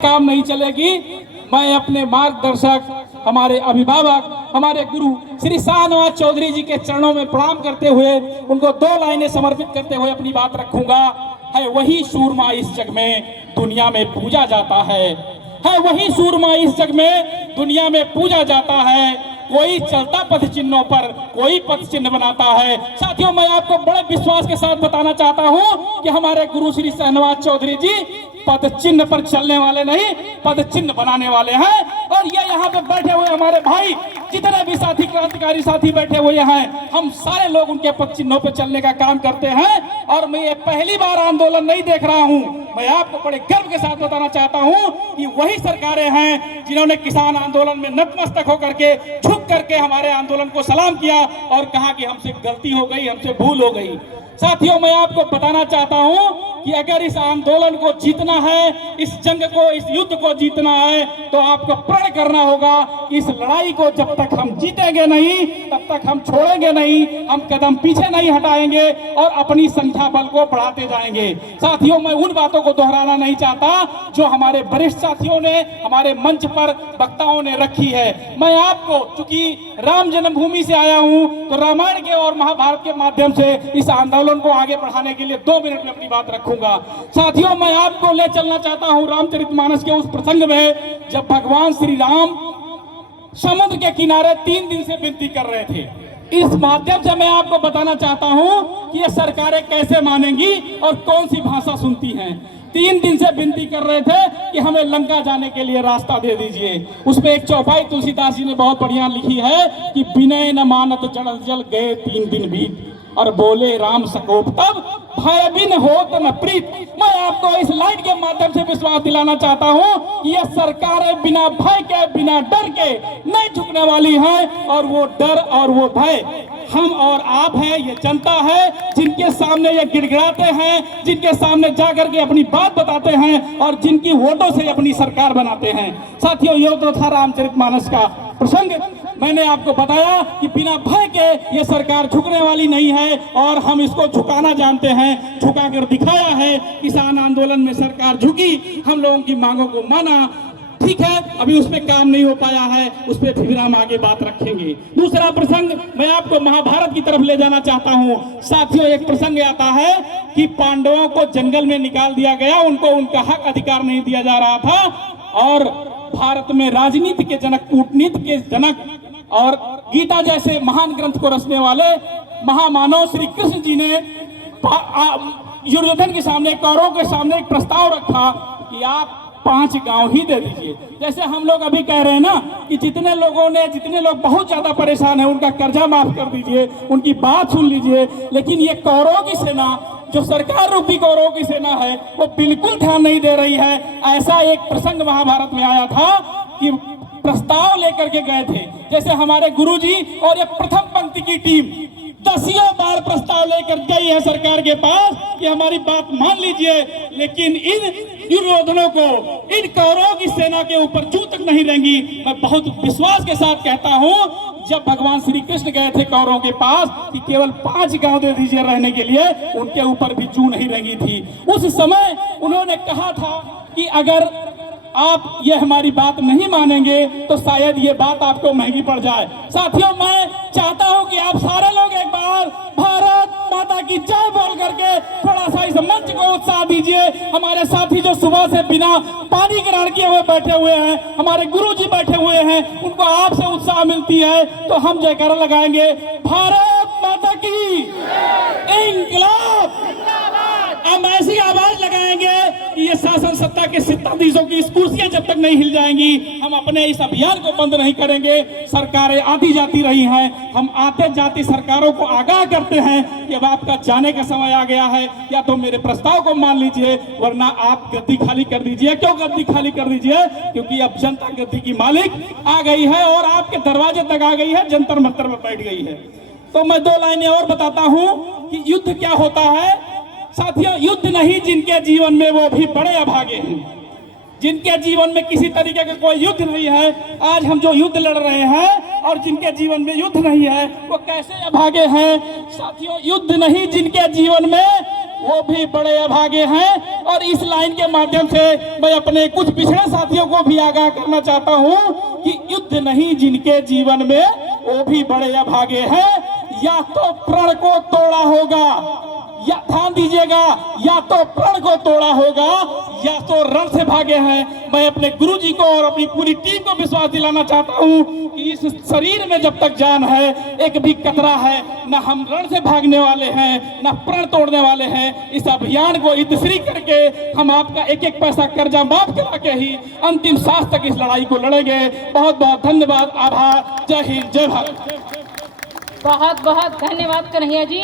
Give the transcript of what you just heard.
काम नहीं चलेगी। मैं अपने मार्गदर्शक, हमारे अभिभावक, हमारे गुरु श्री शाहनवाज चौधरी जी के चरणों में प्रणाम करते हुए उनको 2 लाइनें समर्पित करते हुए अपनी बात रखूंगा। है वही सूरमा इस जग में दुनिया में पूजा जाता है वही सूरमा इस जग में दुनिया में पूजा जाता है। कोई चलता पथ चिन्हों पर, कोई पथ चिन्ह बनाता है। साथियों, मैं आपको बड़े विश्वास के साथ बताना चाहता हूं कि हमारे गुरु श्री शाहनवाज चौधरी जी पद चिन्ह पर चलने वाले नहीं, पद चिन्ह बनाने वाले हैं। और ये यहाँ पे बैठे हुए हमारे भाई, जितने भी साथी क्रांतिकारी साथी बैठे हुए हैं, हम सारे लोग उनके पद चिन्हों पर चलने का काम करते हैं। और मैं ये पहली बार आंदोलन नहीं देख रहा हूँ। मैं आपको बड़े गर्व के साथ बताना चाहता हूँ कि वही सरकारें हैं जिन्होंने किसान आंदोलन में नतमस्तक होकर के, झुक करके हमारे आंदोलन को सलाम किया और कहा कि हमसे गलती हो गई, हमसे भूल हो गई। साथियों, मैं आपको बताना चाहता हूं कि अगर इस आंदोलन को जीतना है, इस जंग को, इस युद्ध को जीतना है, तो आपको प्रण करना होगा कि इस लड़ाई को जब तक हम जीतेंगे नहीं, तब तक हम छोड़ेंगे नहीं, हम कदम पीछे नहीं हटाएंगे और अपनी संख्या बल को बढ़ाते जाएंगे। साथियों, मैं उन बातों को दोहराना नहीं चाहता जो हमारे वरिष्ठ साथियों ने, हमारे मंच पर वक्ताओं ने रखी है। मैं आपको, चूंकि राम जन्मभूमि से आया हूं, तो रामायण के और महाभारत के माध्यम से इस आंदोलन को आगे बढ़ाने के लिए 2 मिनट में अपनी बात रखूंगा। साथियों, मैं आपको ले चलना चाहता हूं रामचरितमानस के उस प्रसंग में जब भगवान श्री राम समुद्र के किनारे 3 दिन से विनती कर रहे थे। इस माध्यम से मैं आपको बताना चाहता हूं कि ये सरकारें कैसे मानेंगी और कौन सी भाषा सुनती हैं। 3 दिन से विनती कर रहे थे कि हमें लंका जाने के लिए रास्ता दे दीजिए। उसमें एक चौपाई तुलसीदास जी ने बहुत बढ़िया लिखी है कि विनय न मानत जल जल गए 3 दिन बीत, और बोले राम सकोप तब भय बिन होत न प्रीत। मैं आपको इस लाइट के माध्यम से विश्वास दिलाना चाहता हूं कि यह सरकारें बिना भय के, बिना डर के नहीं झुकने वाली हैं। और वो डर और वो भय हम और आप हैं, ये जनता है जिनके सामने ये गिड़गिड़ाते हैं, जिनके सामने जाकर के अपनी बात बताते हैं और जिनकी वोटों से अपनी सरकार बनाते हैं। साथियों, ये तो था रामचरितमानस का प्रसंग। मैंने आपको बताया कि बिना भय के ये सरकार झुकने वाली नहीं है और हम इसको झुकाना जानते हैं, झुकाकर दिखाया है। किसान आंदोलन में सरकार झुकी, हम लोगों की मांगों को माना। ठीक है, अभी उस पर काम नहीं हो पाया है, उस पर फिर हम आगे बात रखेंगे। दूसरा प्रसंग मैं आपको महाभारत की तरफ ले जाना चाहता हूं। साथियों, एक प्रसंग आता है कि पांडवों को जंगल में निकाल दिया गया, उनको उनका हक अधिकार नहीं दिया जा रहा था। और भारत में राजनीति के जनक, कूटनीति के जनक और गीता जैसे महान ग्रंथ को रचने वाले महामानव श्री कृष्ण जी ने दुर्योधन के सामने, कौरवों के सामने एक प्रस्ताव रखा कि आप 5 गांव ही दे दीजिए। जैसे हम लोग अभी कह रहे हैं ना कि जितने लोग बहुत ज्यादा परेशान हैं, उनका कर्जा माफ कर दीजिए, उनकी बात सुन लीजिए। लेकिन ये कौरवों की सेना, जो सरकार रूपी कौरवों की सेना है, वो बिल्कुल ध्यान नहीं दे रही है। ऐसा एक प्रसंग महाभारत में आया था कि प्रस्ताव लेकर के गए थे। जैसे हमारे गुरुजी और ये प्रथम पंक्ति की टीम 10 बार प्रस्ताव लेकर गई है सरकार के पास कि हमारी बात मान लीजिए, लेकिन इन दुर्योधनों को, इन कौरवों की सेना के ऊपर जू तक नहीं रहेंगी। मैं बहुत विश्वास के साथ कहता हूं, जब भगवान श्री कृष्ण गए थे कौरवों के पास कि केवल 5 गांव दे दीजिए रहने के लिए, उनके ऊपर भी जू नहीं रहेंगी थी। उस समय उन्होंने कहा था कि अगर आप ये हमारी बात नहीं मानेंगे तो शायद ये बात आपको महंगी पड़ जाए। साथियों, मैं चाहता हूं कि आप सारे लोग एक बार भारत माता की जय बोल करके थोड़ा सा इस मंच को उत्साह दीजिए। हमारे साथी जो सुबह से बिना पानी ग्रहण किए हुए बैठे हुए हैं, हमारे गुरुजी बैठे हुए हैं, उनको आपसे उत्साह मिलती है तो हम जयकारा लगाएंगे, भारत माता की इंकलाब। हम ऐसी आवाज लगाएंगे कि ये शासन सत्ता के सित्ताधीशों की इस कुर्सियां जब तक नहीं हिल जाएंगी, हम अपने इस अभियान को बंद नहीं करेंगे। सरकारें आती जाती रही हैं, हम आते जाती सरकारों को आगाह करते हैं कि अब आपका जाने का समय आ गया है, या तो मेरे प्रस्ताव को मान लीजिए वरना आप गद्दी खाली कर दीजिए। क्यों गद्दी खाली कर दीजिए? क्योंकि अब जनता गद्दी की मालिक आ गई है और आपके दरवाजे तक आ गई है, जंतर मंतर में बैठ गई है। तो मैं 2 लाइनें और बताता हूं कि युद्ध क्या होता है। साथियों, युद्ध नहीं, जिनके जीवन में वो भी बड़े अभागे हैं, जिनके जीवन में किसी तरीके का कोई युद्ध नहीं है। आज हम जो युद्ध लड़ रहे हैं और जिनके जीवन में युद्ध नहीं है, वो कैसे अभागे हैं। साथियों, युद्ध नहीं, जिनके जीवन में वो भी बड़े अभागे हैं। और इस लाइन के माध्यम से मैं अपने कुछ पिछड़े साथियों को भी आगाह करना चाहता हूं कि युद्ध नहीं जिनके जीवन में वो भी बड़े अभागे हैं। या तो प्रण को तोड़ा होगा, या ध्यान दीजिएगा, या तो प्रण को तोड़ा होगा या तो रण से भागे हैं। मैं अपने गुरुजी को और अपनी पूरी टीम को विश्वास दिलाना चाहता हूं कि इस शरीर में जब तक जान है, एक भी कतरा है, न हम रण से भागने वाले हैं, न प्रण तोड़ने वाले हैं। इस अभियान को इतश्री करके हम आपका एक एक पैसा कर्जा माफ करा के ही अंतिम सांस तक इस लड़ाई को लड़ेंगे। बहुत बहुत धन्यवाद, आभार। जय हिंद, जय भारत। बहुत बहुत धन्यवाद कन्हैया जी।